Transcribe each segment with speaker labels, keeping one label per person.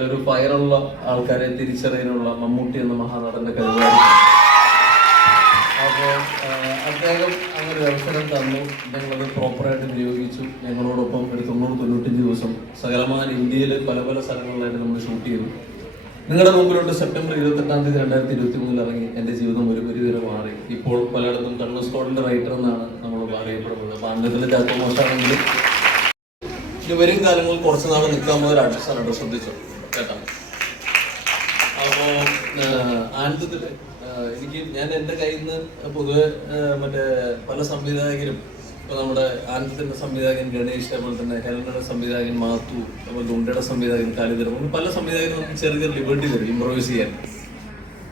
Speaker 1: ഒരു ഫയറുള്ള ആൾക്കാരെ തിരിച്ചറിയാനുള്ള മമ്മൂട്ടി എന്ന മഹാനടന്റെ കഴിവാണ്. അപ്പോൾ അദ്ദേഹം അങ്ങനെ ഒരു അവസരം തന്നു. ഞങ്ങളത് പ്രോപ്പറായിട്ട് വിനിയോഗിച്ചു. ഞങ്ങളോടൊപ്പം ഒരു തൊണ്ണൂറ് തൊണ്ണൂറ്റഞ്ച് ദിവസം സകലമാൻ ഇന്ത്യയിലെ പല പല സ്ഥലങ്ങളിലായിട്ട് നമ്മൾ ഷൂട്ട് ചെയ്തു. നിങ്ങളുടെ മുമ്പിലോട്ട് സെപ്റ്റംബർ ഇരുപത്തെട്ടാം തീയതി രണ്ടായിരത്തി ഇരുപത്തി മൂന്നിൽ ഇറങ്ങി. എന്റെ ജീവിതം ഒരു പരിധിവരെ മാറി. ഇപ്പോൾ പലയിടത്തും കണ്ണൂർ സ്കോഡിന്റെ റൈറ്റർ എന്നാണ് നമ്മൾ അറിയപ്പെടുന്നത്. അപ്പോൾ ചാക്കോമോശാണെങ്കിൽ ഇനി വരും കാലങ്ങളിൽ കുറച്ച് നാൾ നിൽക്കാൻ ആർട്ടിസ്റ്റാണ് കേട്ടോ ശ്രദ്ധിച്ചോ? കേട്ടോ. അപ്പോ ആനന്ദത്തിൽ എനിക്ക് ഞാൻ എന്റെ കയ്യിൽ നിന്ന് പൊതുവെ മറ്റേ പല സംവിധായകരും ഇപ്പൊ നമ്മുടെ ആനന്ദത്തിന്റെ സംവിധായകൻ ഗണേഷ് അതുപോലെ തന്നെ ഹെലനയുടെ സംവിധായകൻ മാത്തു അതുപോലെ ഉണ്ടയുടെ സംവിധായകൻ അങ്ങനെ പല സംവിധായകരും ചെറിയ ചെറിയ ലിബർട്ടി തരും ഇമ്പ്രൂവൈസ് ചെയ്യാൻ.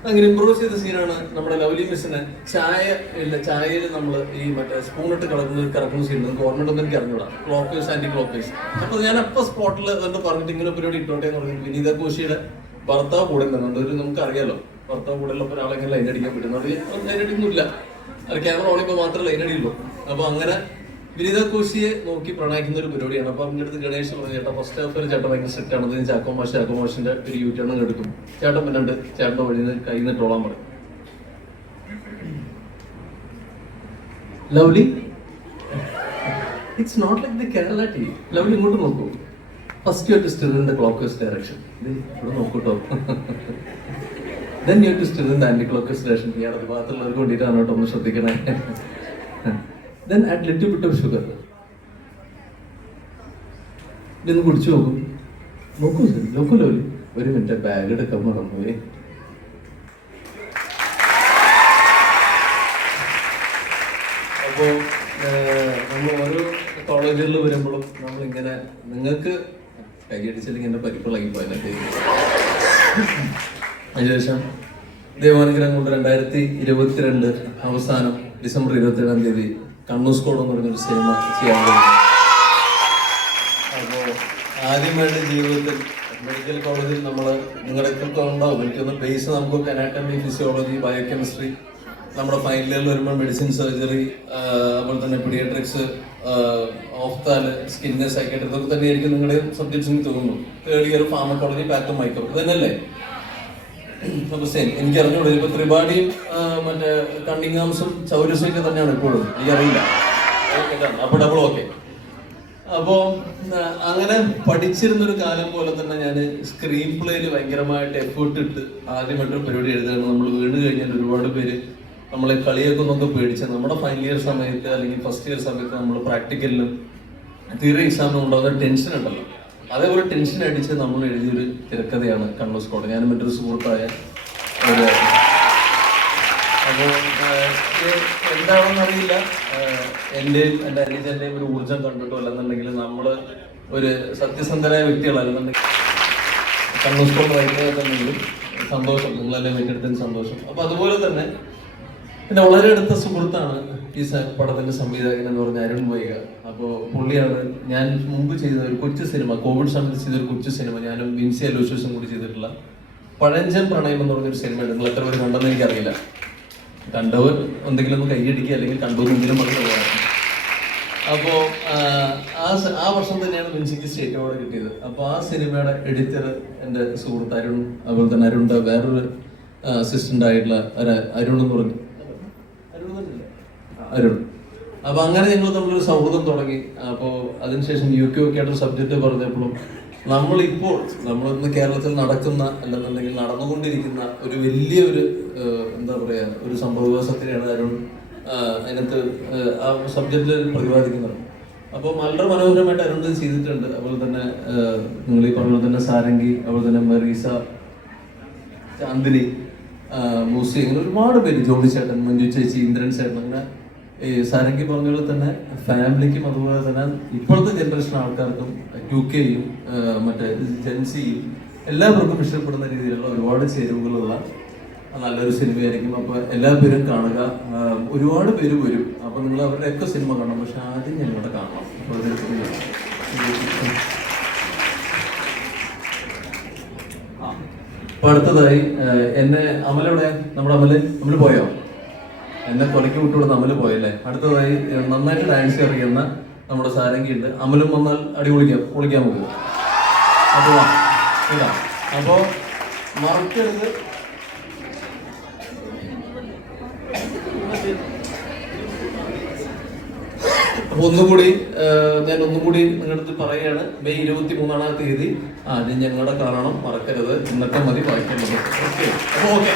Speaker 1: അങ്ങനെ ഇമ്പ്രൂവ് ചെയ്ത സീനാണ് നമ്മുടെ ലവ്ലി മിസ്സിന്. ചായ ഇല്ല ചായയിൽ നമ്മൾ ഈ മറ്റേ സ്പൂൺ ഇട്ട് കിടക്കുന്ന കറക്കുന്ന സീൻ ഗവൺമെന്റ് ഓർമ്മയുണ്ടെന്ന് എനിക്ക് അറിഞ്ഞൂടാ clockwise anticlockwise അപ്പൊ ഞാൻ അപ്പൊ സ്പോട്ടിൽ എന്ന് പറഞ്ഞിട്ട് ഇങ്ങനെ പരിപാടി ഇട്ടോട്ടെ എന്ന് പറഞ്ഞു വിനീത കോശിയുടെ ഭർത്താവ് കൂടെ നിന്നുണ്ട് ഒരു നമുക്ക് അറിയാലോ ഭർത്താവ് കൂടെ ഉള്ള ഒരാളെങ്ങനെ ലൈൻ അടിക്കാൻ അത് ലൈൻ അത് ക്യാമറ ഓണിപ്പോ മാത്രമേ ലൈൻ അപ്പൊ അങ്ങനെ വിനീത കോശിയെ നോക്കി പ്രണയിക്കുന്ന ഒരു പരിപാടിയാണ്. അപ്പൊ അങ്ങനെ അടുത്ത് ഗണേഷ് പറഞ്ഞു ചേട്ടാ ഫസ്റ്റ് ഹാഫ് ചേട്ടൻ ഭയങ്കര സെറ്റ് ആണ്. ചാക്കോ മാഷ് ചാക്കോ മാഷിന്റെ ഒരു യൂ ടേൺ എടുക്കും. ചേട്ടൻ പിന്നുണ്ട് ചേട്ടന്റെ വഴി നിന്ന് കയ്യിൽ നിന്ന് ട്രോളാൻ പറയും. Lovely it's not like the Kerala tea lovely ഇങ്ങോട്ട് നോക്കൂ. First you to still in the clockwise direction ഇവിടെ നോക്കൂട്ടോ. Then you to still in the anticlockwise direction ഞാൻ അത് ഭാഗത്തുള്ളവർക്ക് വേണ്ടിയിട്ടാണ് കേട്ടോ ഒന്ന് ശ്രദ്ധിക്കണേ. Then add little bit of sugar ഇതൊന്ന് കുടിച്ചു നോക്കും. നോക്കൂ സർ നോക്കൂ ഒരു മിനിറ്റ് ബാഗ് എടുക്കാൻ മറന്നുപോയി അപ്പോൾ നമ്മൾ ഓരോ കോളേജുകളിൽ വരുമ്പോഴും നമ്മൾ ഇങ്ങനെ നിങ്ങൾക്ക് കൈയടിച്ചില്ലെങ്കിൽ എന്റെ പരിപ്പിളകി പോയതിനൊക്കെ അതിനുശേഷം ദൈവാനുഗ്രഹം കൊണ്ട് രണ്ടായിരത്തി ഇരുപത്തിരണ്ട് അവസാനം ഡിസംബർ ഇരുപത്തിയേഴാം തീയതി കണ്ണൂർ സ്കോഡ് എന്ന് പറഞ്ഞൊരു സിനിമ ചെയ്യാൻ അപ്പോൾ ആദ്യമായിട്ട് ജീവിതത്തിൽ മെഡിക്കൽ കോളേജിൽ നമ്മൾ നിങ്ങളുടെയൊക്കെ ഉണ്ടാവും എനിക്കൊന്ന് ബേസ് നമുക്ക് അനാറ്റമി ഫിസിയോളജി ബയോകെമിസ്ട്രി നമ്മുടെ ഫൈനൽ ഇയറിൽ വരുമ്പോൾ മെഡിസിൻ സർജറി അതുപോലെ തന്നെ പീഡിയാട്രിക്സ് ഓഫ്താൽ സ്കിന്ന് സൈക്കട്രി ഇതൊക്കെ തന്നെയായിരിക്കും നിങ്ങളുടെ സബ്ജക്ട്സ് എനിക്ക് തോന്നുന്നു third year pharmacology patho micro ഇത് തന്നെയല്ലേ അപ്പൊ സെയിം എനിക്ക് ഇപ്പൊ ത്രിപാഠിയും മറ്റേ കണ്ണിങ്ങാംസും ചൗരസും ഒക്കെ തന്നെയാണ് ഇപ്പോഴും എനിക്കറിയില്ല. അപ്പൊ ഡബിൾ ഓക്കെ അപ്പോ അങ്ങനെ പഠിച്ചിരുന്ന ഒരു കാലം പോലെ തന്നെ ഞാൻ സ്ക്രീൻ പ്ലേയിൽ ഭയങ്കരമായിട്ട് എഫേർട്ട് ഇട്ട് ആദ്യമായിട്ടൊരു പരിപാടി എഴുതുകയാണ്. നമ്മൾ വീണ് കഴിഞ്ഞാൽ ഒരുപാട് പേര് നമ്മളെ കളിയൊക്കെ ഒന്നൊക്കെ പേടിച്ച് നമ്മുടെ ഫൈനൽ ഇയർ സമയത്ത് അല്ലെങ്കിൽ ഫസ്റ്റ് ഇയർ സമയത്ത് നമ്മൾ പ്രാക്ടിക്കലിലും തിയറി എക്സാമിനും ഉണ്ടാകുന്ന ടെൻഷൻ ഉണ്ടല്ലോ. അതേപോലെ ടെൻഷൻ അടിച്ച് നമ്മൾ എഴുതിയൊരു തിരക്കഥയാണ് കണ്ണൂർ സ്കോഡ് ഞാൻ മറ്റൊരു സുഹൃത്തായ ഒരു അപ്പോൾ എന്താണെന്ന് അറിയില്ല. എന്റെയും എന്റെ അനുജന്റെയും ഒരു ഊർജം കണ്ടിട്ടോ അല്ലെന്നുണ്ടെങ്കിൽ നമ്മൾ ഒരു സത്യസന്ധനായ വ്യക്തികളല്ലെന്നുണ്ടെങ്കിൽ കണ്ണൂർ സ്കോഡ് റൈറ്ററായിട്ടുണ്ടെങ്കിലും സന്തോഷം നിങ്ങളെല്ലാം ഏറ്റെടുത്തതിന് സന്തോഷം. അപ്പോൾ അതുപോലെ തന്നെ എന്റെ വളരെ അടുത്ത സുഹൃത്താണ് ഈ പടത്തിന്റെ സംവിധായകൻ എന്ന് പറഞ്ഞ അരുൺ വൈക. അപ്പോൾ പുള്ളിയാണ് ഞാൻ മുമ്പ് ചെയ്ത ഒരു കൊച്ചു സിനിമ കോവിഡ് സമയത്ത് ചെയ്ത ഒരു കൊച്ചു സിനിമ ഞാനും വിൻസി അലോഷ്യസും കൂടി ചെയ്തിട്ടുള്ള പഴഞ്ചൻ പ്രണയം എന്ന് പറഞ്ഞൊരു സിനിമ നിങ്ങൾ എത്ര പേര് കണ്ടെന്ന് എനിക്കറിയില്ല. കണ്ടവർ എന്തെങ്കിലും ഒന്ന് കൈയടിക്കുക അല്ലെങ്കിൽ കണ്ടവരെങ്കിലും പറഞ്ഞു അപ്പോ ആ ആ വർഷം തന്നെയാണ് വിൻസിക്ക് സ്റ്റേറ്റ് അവാർഡ് കിട്ടിയത്. അപ്പോൾ ആ സിനിമയുടെ എഡിറ്റർ എന്റെ സുഹൃത്ത് അരുൺ അതുപോലെ തന്നെ അരുണിന്റെ വേറൊരു അസിസ്റ്റന്റ് ആയിട്ടുള്ള അരുൺ എന്ന് പറഞ്ഞു? അരുൺ. അപ്പൊ അങ്ങനെ ഞങ്ങൾ തമ്മിലൊരു സൗഹൃദം തുടങ്ങി. അപ്പോൾ അതിനുശേഷം യു കെ ഒക്കെ ആയിട്ട് സബ്ജക്റ്റ് പറഞ്ഞപ്പോഴും നമ്മളിപ്പോൾ നമ്മളിന്ന് കേരളത്തിൽ നടക്കുന്ന അല്ലെന്നുണ്ടെങ്കിൽ നടന്നുകൊണ്ടിരിക്കുന്ന ഒരു വലിയൊരു എന്താ പറയാ ഒരു സംഭവ വികാസത്തിനെയാണ് അരുൺ അതിനകത്ത് ആ സബ്ജക്റ്റിൽ പ്രതിപാദിക്കുന്നത്. അപ്പോൾ വളരെ മനോഹരമായിട്ട് അരുൺ ചെയ്തിട്ടുണ്ട്. അതുപോലെ തന്നെ നിങ്ങൾ ഈ പറഞ്ഞ തന്നെ സാരംഗി അതുപോലെ തന്നെ മെറീസ ചാന്ദിനി മൂസി അങ്ങനെ ഒരുപാട് പേര് ജോണി ചേട്ടൻ മഞ്ജു ചേച്ചി ഇന്ദ്രൻ ചേട്ടൻ അങ്ങനെ ഈ സാരംഗി പറഞ്ഞ പോലെ തന്നെ ഫാമിലിക്കും അതുപോലെ തന്നെ ഇപ്പോഴത്തെ ജനറേഷൻ ആൾക്കാർക്കും യു കെയും മറ്റേ ജെൻസിയും എല്ലാവർക്കും ഇഷ്ടപ്പെടുന്ന രീതിയിലുള്ള ഒരുപാട് ചേരുവകളുള്ള നല്ലൊരു സിനിമയായിരിക്കും. അപ്പൊ എല്ലാ പേരും കാണുക. ഒരുപാട് പേര് വരും. അപ്പൊ നിങ്ങൾ അവരുടെയൊക്കെ സിനിമ കാണണം. പക്ഷെ ആദ്യം ഞങ്ങളുടെ കാണണം. അപ്പൊ അടുത്തതായി എന്നെ അമലോടെ നമ്മുടെ അമൽ അമൽ പോയോ? എന്നെ കൊലക്ക് വിട്ടുകൊണ്ട് അമൽ പോയല്ലേ? അടുത്തതായി നന്നായിട്ട് ഡാൻസ് അറിയുന്ന നമ്മുടെ സാരംഗി ഉണ്ട് അമലും വന്നാൽ അടി പൊളിക്കാം പൊളിക്കാൻ പോകും. അപ്പോൾ ഇതാ. അപ്പോ മറക്കരുത്. അപ്പൊ ഒന്നുകൂടി ഞാൻ ഒന്നുകൂടി നിങ്ങളുടെ അടുത്ത് പറയാണ് മെയ് ഇരുപത്തി മൂന്നാം തീയതി. ആ ഞങ്ങളുടെ കാണണം മറക്കരുത്. ഇന്നത്തെ മതി ബാക്കി ഓക്കെ. അപ്പൊ ഓക്കെ.